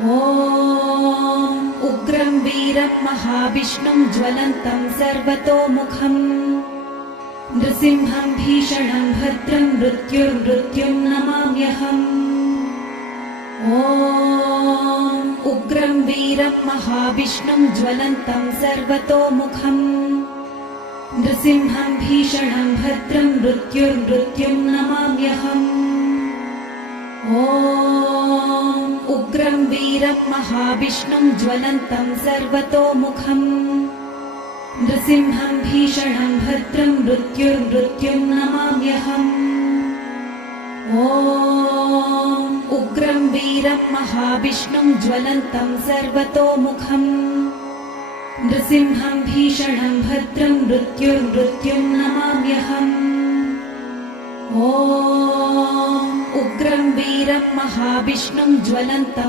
ॐ उग्रं वीरं महाविष्णुं ज्वलन्तं सर्वतोमुखं नृसिंहं भीषणं भद्रं मृत्युर्मृत्युं नमाम्यहम्। ॐ उग्रं वीरं महाविष्णुं ज्वलन्तं सर्वतोमुखं नृसिंहं भीषणं भद्रं मृत्युर्मृत्युं नमाम्यहम्। ॐ उग्रं वीरं महाविष्णुं ज्वलन्तं सर्वतोमुखं नृसिंहं भीषणं भद्रं मृत्युर्मृत्युं नमाम्यहम्। ॐ उग्रं वीरं महाविष्णुं ज्वलन्तं सर्वतोमुखं नृसिंहं भीषणं भद्रं मृत्युर्मृत्युं नमाम्यहम्। ॐ उग्रं वीरं महाविष्णुं ज्वलन्तं